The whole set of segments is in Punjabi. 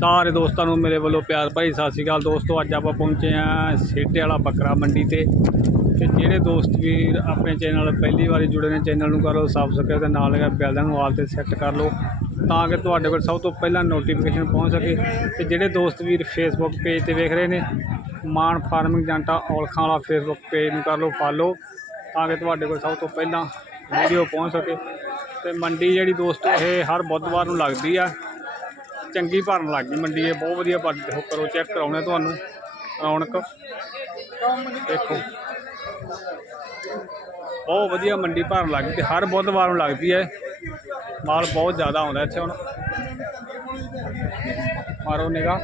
ਸਾਰੇ ਦੋਸਤਾਂ ਨੂੰ ਮੇਰੇ ਵੱਲੋਂ ਪਿਆਰ ਭਰੀ ਸਤਿ ਸ਼੍ਰੀ ਅਕਾਲ। ਦੋਸਤੋ, ਅੱਜ ਆਪਾਂ ਪਹੁੰਚੇ ਆ ਸੇਟੇ ਵਾਲਾ ਬੱਕਰਾ ਮੰਡੀ ਤੇ। ਤੇ ਜਿਹੜੇ ਦੋਸਤ ਵੀਰ ਆਪਣੇ ਚੈਨਲ ਪਹਿਲੀ ਵਾਰੀ ਜੁੜੇ ਨੇ, ਚੈਨਲ ਨੂੰ ਕਰੋ ਸਬਸਕ੍ਰਾਈਬ ਤੇ ਨਾਲ ਲਗਾ ਬੈਲ ਦਾ ਵਾਲ ਤੇ ਸੈੱਟ ਕਰ ਲਓ ਤਾਂ ਕਿ ਤੁਹਾਡੇ ਕੋਲ ਸਭ ਤੋਂ ਪਹਿਲਾਂ ਨੋਟੀਫਿਕੇਸ਼ਨ ਪਹੁੰਚ ਸਕੇ। ਤੇ ਜਿਹੜੇ ਦੋਸਤ ਵੀਰ ਫੇਸਬੁੱਕ ਪੇਜ ਤੇ ਵੇਖ ਰਹੇ ਨੇ, ਮਾਨ ਫਾਰਮਿੰਗ ਜੰਟਾ ਔਲਖਾਂ ਵਾਲਾ ਫੇਸਬੁੱਕ ਪੇਜ ਨੂੰ ਕਰ ਲਓ ਫਾਲੋ ਤਾਂ ਕਿ ਤੁਹਾਡੇ ਕੋਲ ਸਭ ਤੋਂ ਪਹਿਲਾਂ ਵੀਡੀਓ ਪਹੁੰਚ ਸਕੇ। ਤੇ ਮੰਡੀ ਜਿਹੜੀ ਦੋਸਤੋ, ਇਹ ਹਰ ਬੁੱਧਵਾਰ ਨੂੰ ਲੱਗਦੀ ਆ। ਚੰਗੀ ਭਰਨ ਲੱਗ ਗਈ ਮੰਡੀ ਇਹ, ਬਹੁਤ ਵਧੀਆ ਭਰਦੀ ਦੇਖੋ ਕਰੋ ਚੈੱਕ ਕਰਾਉਣੇ ਤੁਹਾਨੂੰ, ਰੌਣਕ। ਦੇਖੋ। ਬਹੁਤ ਵਧੀਆ ਮੰਡੀ ਭਰਨ ਲੱਗ ਗਈ ਤੇ ਹਰ ਬੁੱਧਵਾਰ ਨੂੰ ਲੱਗਦੀ ਹੈ। ਮਾਲ ਬਹੁਤ ਜ਼ਿਆਦਾ ਆਉਂਦਾ ਇੱਥੇ ਹੁਣ। ਮਾਰੋ ਨਿਗਾ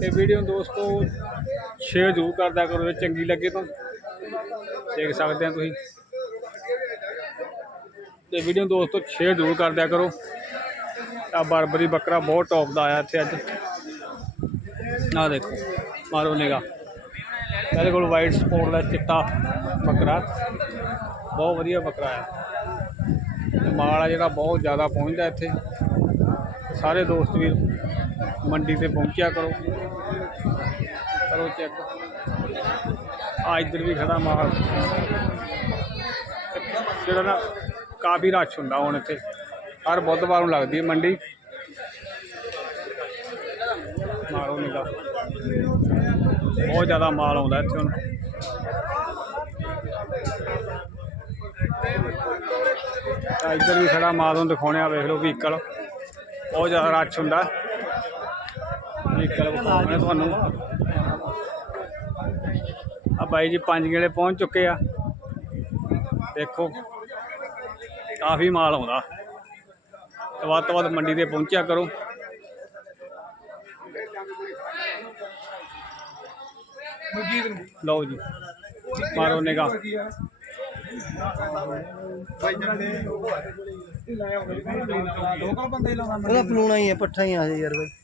ਤੇ ਵੀਡੀਓ ਦੋਸਤੋ ਸ਼ੇਅਰ ਜ਼ਰੂਰ ਕਰਦਿਆ ਕਰੋ, ਜੇ ਚੰਗੀ ਲੱਗੇ ਤਾਂ। ਦੇਖ ਸਕਦੇ ਆ ਤੁਸੀਂ। ਤੇ ਵੀਡੀਓ ਦੋਸਤੋ ਸ਼ੇਅਰ ਜ਼ਰੂਰ ਕਰਦਿਆ ਕਰੋ। ਆ ਬਰਬਰੀ ਬੱਕਰਾ ਬਹੁਤ ਟੌਪ ਦਾ ਆਇਆ ਇੱਥੇ ਅੱਜ। ਆ ਦੇਖੋ, ਮਾਰੋ ਨਿਗਾ ਇਹਦੇ ਕੋਲ ਵਾਈਟ ਸਪੋਰਟਲੈਸ ਚਿੱਟਾ ਬੱਕਰਾ। ਬਹੁਤ ਵਧੀਆ ਬੱਕਰਾ ਆ ਮਾਲ ਆ ਜਿਹੜਾ ਬਹੁਤ ਜ਼ਿਆਦਾ ਪਹੁੰਚਦਾ ਇੱਥੇ। ਸਾਰੇ ਦੋਸਤ ਵੀ ਮੰਡੀ ਤੇ ਪਹੁੰਚਿਆ ਕਰੋ। ਕਰੋ ਚੈੱਕ ਆ ਇੱਧਰ ਵੀ ਖੜਾ ਮਾਲ। ਜਿਹੜਾ ਨਾ ਕਾਫੀ ਰਸ਼ ਹੁੰਦਾ ਹੁਣ ਇੱਥੇ। ਹਰ ਬੁੱਧਵਾਰ ਨੂੰ ਲੱਗਦੀ ਹੈ ਮੰਡੀ। ਮਾਰੋ ਨਿਗਾ ਬਹੁਤ ਜ਼ਿਆਦਾ ਮਾਲ ਆਉਂਦਾ ਇੱਥੇ ਹੁਣ। ਆ ਇੱਧਰ ਵੀ ਖੜਾ ਮਾਲ ਨੂੰ ਦਿਖਾਉਣੇ ਆ, ਵੇਖ ਲਓ ਵਹੀਕਲ ਬਹੁਤ ਜ਼ਿਆਦਾ ਰਸ਼ ਹੁੰਦਾ। ਵਹੀਕਲ ਵਿਖਾਉਣੇ ਤੁਹਾਨੂੰ। ਆ ਬਾਈ ਜੀ ਪੰਜ ਗੇੜੇ ਪਹੁੰਚ ਚੁੱਕੇ ਆ। ਦੇਖੋ, ਕਾਫੀ ਮਾਲ ਆਉਂਦਾ। ਤੇ ਵੱਧ ਤੋਂ ਵੱਧ ਮੰਡੀ ਤੇ ਪਹੁੰਚਿਆ ਕਰੋ। ਲਓ ਜੀ ਮਾਰੋ ਨਿਗਾ ਉਹਦਾ ਪਲੂਣਾ ਹੀ ਹੈ ਪੱਠਾ ਹੀ ਆ ਯਾਰ ਬਾਈ।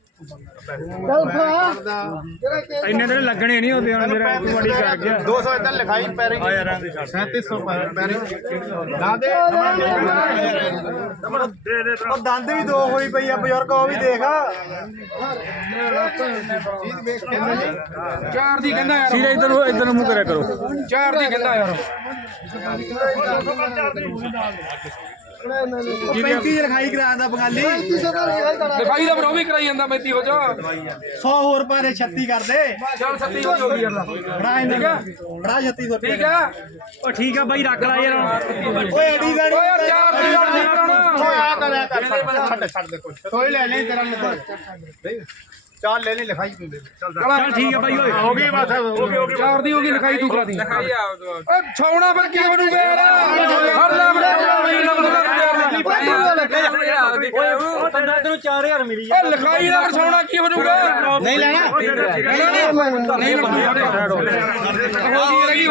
ਇੰਨੇ ਤੇ ਲੱਗਣੇ ਨਹੀਂ ਹੁੰਦੇ ਹੁਣ ਜਿਹੜਾ ਇੱਕ ਮੰਡੀ ਕਰ ਗਿਆ। 200 ਇਧਰ ਲਿਖਾਈ ਪੈਰੇ। ਆ ਯਾਰ 3700 ਪੈਰੇ। ਨਾ ਦੇ। ਉਹ ਦੰਦ ਵੀ ਦੋ ਹੋਈ ਪਈ ਆ ਬਜ਼ੁਰਗ ਉਹ ਵੀ ਦੇਖ। ਚੀਜ਼ ਵੇਖ ਕੇ ਚਾਰ ਦੀ ਕਹਿੰਦਾ ਯਾਰ। ਸੀਰੇ ਇਧਰ ਨੂੰ ਇਧਰ ਨੂੰ ਮੂੰਹ ਕਰਿਆ ਕਰੋ। ਚਾਰ ਦੀ ਕਹਿੰਦਾ ਯਾਰ। 35 ਲਿਖਾਈ ਕਰਾਉਂਦਾ ਬੰਗਾਲੀ। ਲਿਖਾਈ ਦਾ ਬਰੋ ਵੀ ਕਰਾਈ ਜਾਂਦਾ ਮੈਤੀ ਹੋ ਜਾ 100 ਹੋਰ ਪਾ ਦੇ 36 ਕਰ ਦੇ। ਚੱਲ ਸੱਤੀ ਹੋ ਗਈ ਯਾਰ। ਬੜਾ ਇਹਨਾਂ। ਬੜਾ 3600 ਠੀਕ ਆ? ਉਹ ਠੀਕ ਆ ਬਾਈ ਰੱਖ ਲੈ ਯਾਰ। ਓਏ ਅੜੀ ਗਾੜੀ ਓ ਯਾਰ ਚਾਰ ਦੀ ਨਹੀਂ ਕਰਾਉਣਾ ਓਏ ਆ ਕਰ ਆ ਕਰ। ਛੱਡ ਛੱਡ ਦੇ ਕੋਈ ਲੈ ਲੈ ਤੇਰਾ ਨੰਬਰ। ਚਾਲ ਲੈ ਲੈ ਲਿਖਾਈ ਤੂੰ ਦੇ ਚੱਲ ਚੱਲ ਠੀਕ ਆ ਬਾਈ ਓਏ ਹੋ ਗਈ ਬਸ ਹੋ ਗਈ ਹੋ ਗਈ ਚਾਰ ਦੀ ਹੋ ਗਈ ਲਿਖਾਈ ਕਰਾ ਦੀ ਓ ਛਾਉਣਾ ਫਿਰ ਕੀ ਬਣੂਗਾ ਯਾਰ ਹਰ ਲੈ ਬੜਾ ਤੈਨੂੰ 4000 ਮਿਲੀ ਓ ਲਿਖਾਈ ਦਾ ਛਾਉਣਾ ਕੀ ਬਣੂਗਾ ਨਹੀਂ ਲੈਣਾ ਨਹੀਂ ਹੋ ਗਈ ਯਾਰ ਹੋ ਗਈ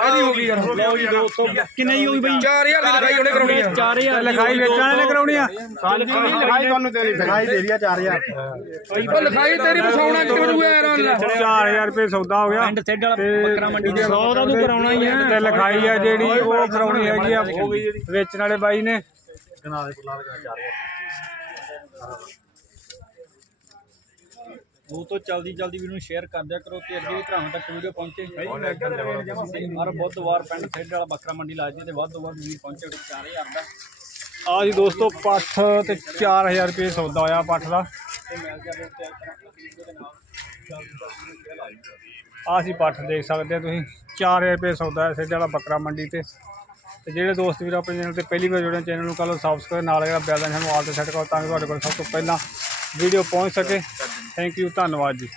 ਆਦੀ ਹੋ ਗਈ ਯਾਰ। ਲਓ ਜੀ ਦੋਸਤੋ ਕਿੰਨੇ ਦੀ ਹੋਈ ਬਾਈ? 4000 ਦੀ ਲਿਖਾਈ ਉਹਨੇ ਕਰਾਉਣੀ ਆ। 4000 ਲਿਖਾਈ ਵੇਚਣ ਵਾਲੇ ਨੇ ਕਰਾਉਣੀ ਆ। ਹਾਂਜੀ ਲਿਖਾਈ ਤੁਹਾਨੂੰ ਦੇਣੀ ਲਿਖਾਈ ਦੇ ਰਹੀ ਆ 4000 ਓ ਲਿਖਾਈ ਤੇਰੀ ਬਸਾਉਣਾ ਕੀ ਬਣੂਗਾ ਯਾਰ ਲੈ 4000 ਰੁਪਏ ਸੌਦਾ ਹੋ ਗਿਆ। ਪਿੰਡ ਸੈੱਡ ਵਾਲਾ ਬੱਕਰਾ ਮੰਡੀ ਦੇ 100 ਦਾ ਤੂੰ ਕਰਾਉਣਾ ਹੀ ਹੈ ਤੇ ਲਿਖਾਈ ਆ ਜਿਹੜੀ ਉਹ ਕਰਾਉਣੀ ਹੈਗੀ ਆ ਵੇਚਣ ਵਾਲੇ ਬਾਈ ਨੇ। ਉਹ ਤੋਂ ਜਲਦੀ ਜਲਦੀ ਵੀਡੀਓ ਨੂੰ ਸ਼ੇਅਰ ਕਰ ਦਿਆ ਕਰੋ ਤੇ ਅੱਗੇ ਵੀ ਭਰਾਵਾਂ ਤੱਕ ਵੀਡੀਓ ਪਹੁੰਚੇ। ਹਰ ਬੁੱਧਵਾਰ ਪਿੰਡ ਸੈੱਡ ਵਾਲਾ ਬੱਕਰਾ ਮੰਡੀ ਲੱਗਦੀ ਤੇ ਵੱਧ ਤੋਂ ਵੱਧ ਵੀਰ ਪਹੁੰਚੇ 4000 ਦਾ। ਆ ਜੀ ਦੋਸਤੋ ਪੱਠ ਤੇ 4000 ਰੁਪਏ ਸੌਦਾ ਹੋਇਆ ਪੱਠ ਦਾ। ਆ ਸੀ ਪੱਠ ਦੇਖ ਸਕਦੇ ਆ ਤੁਸੀਂ 4000 ਰੁਪਏ ਸੌਦਾ ਹੈ ਸੈੱਡ ਵਾਲਾ ਬੱਕਰਾ ਮੰਡੀ ਤੇ। ਤੇ ਜਿਹੜੇ ਦੋਸਤ ਵੀਰ ਆਪਣੇ ਚੈਨਲ ਤੇ ਪਹਿਲੀ ਵਾਰ ਜੁੜੇ ਚੈਨਲ ਨੂੰ ਕਰ ਲਓ ਸਬਸਕ੍ਰਾਈਬ ਨਾਲ ਜਿਹੜਾ ਬੈਲ ਦਾ ਨਿਸ਼ਾਨ ਵਾਲ ਤੇ ਸੈੱਟ ਕਰੋ ਤਾਂ ਕਿ ਤੁਹਾਡੇ ਕੋਲ ਸਭ ਤੋਂ ਪਹਿਲਾਂ ਵੀਡੀਓ ਪਹੁੰਚ ਸਕੇ। ਥੈਂਕ ਯੂ ਧੰਨਵਾਦ ਜੀ।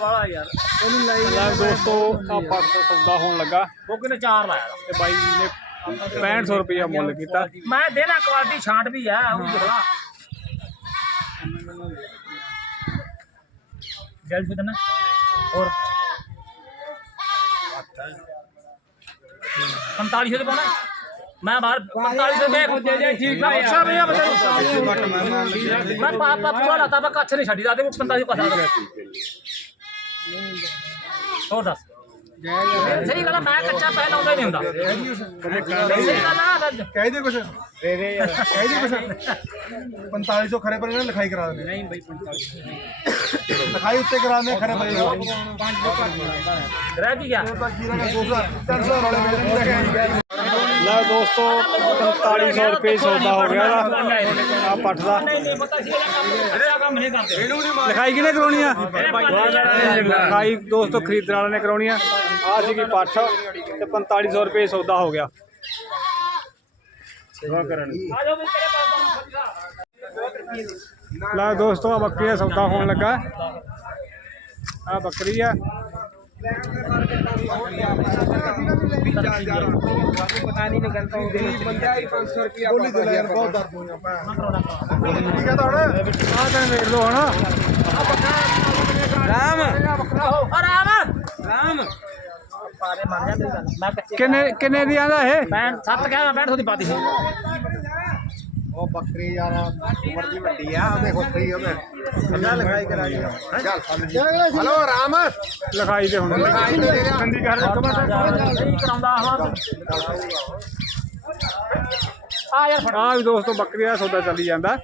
ਵਾਲਾ ਯਾਰ ਉਹਨੂੰ ਲਾਈ ਦੋਸਤੋ ਆ ਪੱਟ ਦਾ ਸੌਦਾ ਹੋਣ ਲੱਗਾ। ਉਹ ਕਿਨੇ 4 ਲਾਇਆ। ਤੇ ਬਾਈ ਨੇ 6500 ਰੁਪਇਆ ਮੁੱਲ ਕੀਤਾ। ਮੈਂ ਦੇਣਾ ਕੁਆਲਿਟੀ ਛਾਂਟ ਵੀ ਆ ਉਹ ਜਿਹੜਾ ਜਲ ਫਿਰ ਨਾ। ਹੋਰ। 4500 ਦੇ ਪਾਉਣਾ। ਮੈਂ ਬਾਹਰ 45 ਦੇ ਖੁੱਦੇ ਜੇ ਠੀਕ ਆ ਅੱਛਾ ਭਈਆ ਮੈਂ ਪਾਪਾ ਪੂਰਾ ਲਾਤਾ ਮੈਂ ਕੱਛ ਨਹੀਂ ਛੱਡੀ ਦਾ ਤੇ 45 ਪਸਾ ਹੋਰ ਦੱਸ ਸਹੀ ਗੱਲ ਆ, ਮੈਂ ਕੱਚਾ ਪਹਿਲਾਂ ਆਉਂਦਾ ਹੀ ਨਹੀਂ ਹੁੰਦਾ ਸਹੀ ਗੱਲ ਆ ਕਹਿ ਦੇ ਕੁਛ ਦੇ ਦੇ ਯਾਰ ਕਹਿ ਦੇ ਕੁਛ 4500 ਖਰੇ ਪਰ ਇਹਨਾਂ ਲਿਖਾਈ ਕਰਾ ਦਿੰਦੇ ਨਹੀਂ ਬਈ 4500 ਲਿਖਾਈ ਉੱਤੇ ਕਰਾ ਦਿੰਦੇ ਖਰੇ ਪਰ ਰਹਿ ਕੀ ਗਿਆ ਤਾਂ ਕੀ ਰਹਿ ਗਿਆ 300 ਵਾਲੇ ਮੇਰੇ ਨੂੰ ਰਹਿ ਲੈ ਦੋਸਤੋ 4500 ਰੁਪਏ ਸੌਦਾ ਹੋ ਗਿਆ ਆ ਪੱਠ ਦਾ। ਲਿਖਾਈ ਕਿਹਨੇ ਕਰਾਉਣੀ ਆ? ਲਿਖਾਈ ਦੋਸਤੋ, ਖਰੀਦਣ ਵਾਲੇ ਨੇ ਕਰਾਉਣੀ ਆ। ਆ ਸੀਗੀ ਪੱਠ ਤੇ 4500 ਰੁਪਏ ਸੌਦਾ ਹੋ ਗਿਆ। ਆ ਜਾਓ ਲੈ ਦੋਸਤੋ, ਆ ਬੱਕਰੀ ਦਾ ਸੌਦਾ ਹੋਣ ਲੱਗਾ। ਆ ਬੱਕਰੀ ਆ। ਬੋਲੀ ਦੇ ਬਹੁਤ ਦਰਦ ਹੋਇਆ ਠੀਕ ਹੈ ਤਾਂ ਹੁਣ ਵੇਖ ਲਓ ਹੁਣ ਕਿੰਨੇ ਕਿੰਨੇ ਦੀ ਆਂਦਾ ਇਹ ਮੈਂ ਸੱਤ ਕਹਿਆ ਮੈਂ ਉਹਦੀ ਪਾਤੀ ਉਹ ਬੱਕਰੀ ਯਾਰ ਉਮਰ ਦੀ ਵੱਡੀ ਆ ਉਹਦੇ ਖੋਤਰੀ ਉਹਦੇ। ਕੰਨਾ ਲਿਖਾਈ ਕਰਾ ਜੀ ਚੱਲ ਹਲੋ ਰਾਮ। ਲਿਖਾਈ ਤੇ ਹੁਣ ਚੰਦੀ ਕਰ ਦੇ ਨਹੀਂ ਕਰਾਉਂਦਾ ਹਾਂ ਆ ਯਾਰ ਫੜ। ਆ ਵੀ ਦੋਸਤੋ ਬੱਕਰੀ ਦਾ ਸੌਦਾ ਚੱਲੀ ਜਾਂਦਾ।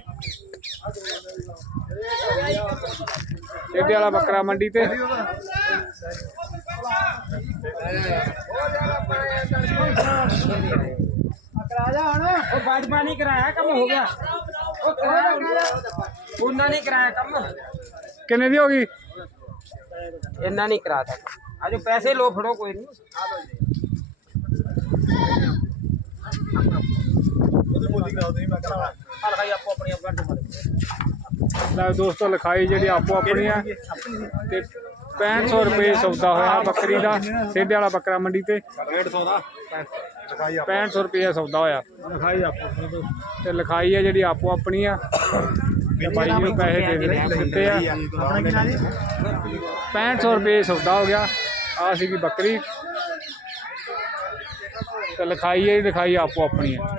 ਇਹਦੇ ਵਾਲਾ ਬੱਕਰਾ ਮੰਡੀ ਤੇ। ਉਹ ਬਾਜਪਾ ਨਹੀਂ ਕਰਾਇਆ ਕੰਮ ਹੋ ਗਿਆ। ਉਹ ਕਰਾਇਆ ਉਹਨਾਂ ਨਹੀਂ ਕਰਾਇਆ ਕੰਮ। ਕਿੰਨੇ ਦੀ ਹੋ ਗਈ? ਇੰਨਾ ਨਹੀਂ ਕਰਾਤਾ ਆਜੋ ਪੈਸੇ ਲੋ ਫੜੋ ਕੋਈ ਨਹੀਂ ਉਹਦੀ ਮੈਂ ਆਪੋ ਆਪਣੀ ਆਪਣੀ ਲੈ ਦੋਸਤੋ ਲਿਖਾਈ ਜਿਹੜੀ ਆਪੋ ਆਪਣੀ ਆ। ਤੇ 6500 ਰੁਪਏ ਸੌਦਾ ਹੋਇਆ ਬੱਕਰੀ ਦਾ ਸੇਧੇ ਵਾਲਾ ਬੱਕਰਾ ਮੰਡੀ ਤੇ। 150 ਦਾ। 6500 ਰੁਪਏ ਸੌਦਾ ਹੋਇਆ। ਲਿਖਾਈ ਆਪੋ ਤੇ। ਲਿਖਾਈ ਆ ਜਿਹੜੀ ਆਪੋ ਆਪਣੀ ਆ। ਤੇ ਬਾਈ ਨੂੰ ਪੈਸੇ ਦੇ ਦੇ ਦਿੱਤੇ ਆ। ਆਪਣਾ ਕੀ ਨਾਂ ਜੀ 6500 ਰੁਪਏ ਸੌਦਾ ਹੋ ਗਿਆ। ਆ ਸੀਗੀ ਬੱਕਰੀ। ਤੇ ਲਿਖਾਈ ਹੈ ਲਿਖਾਈ ਆਪੋ ਆਪਣੀ ਆ।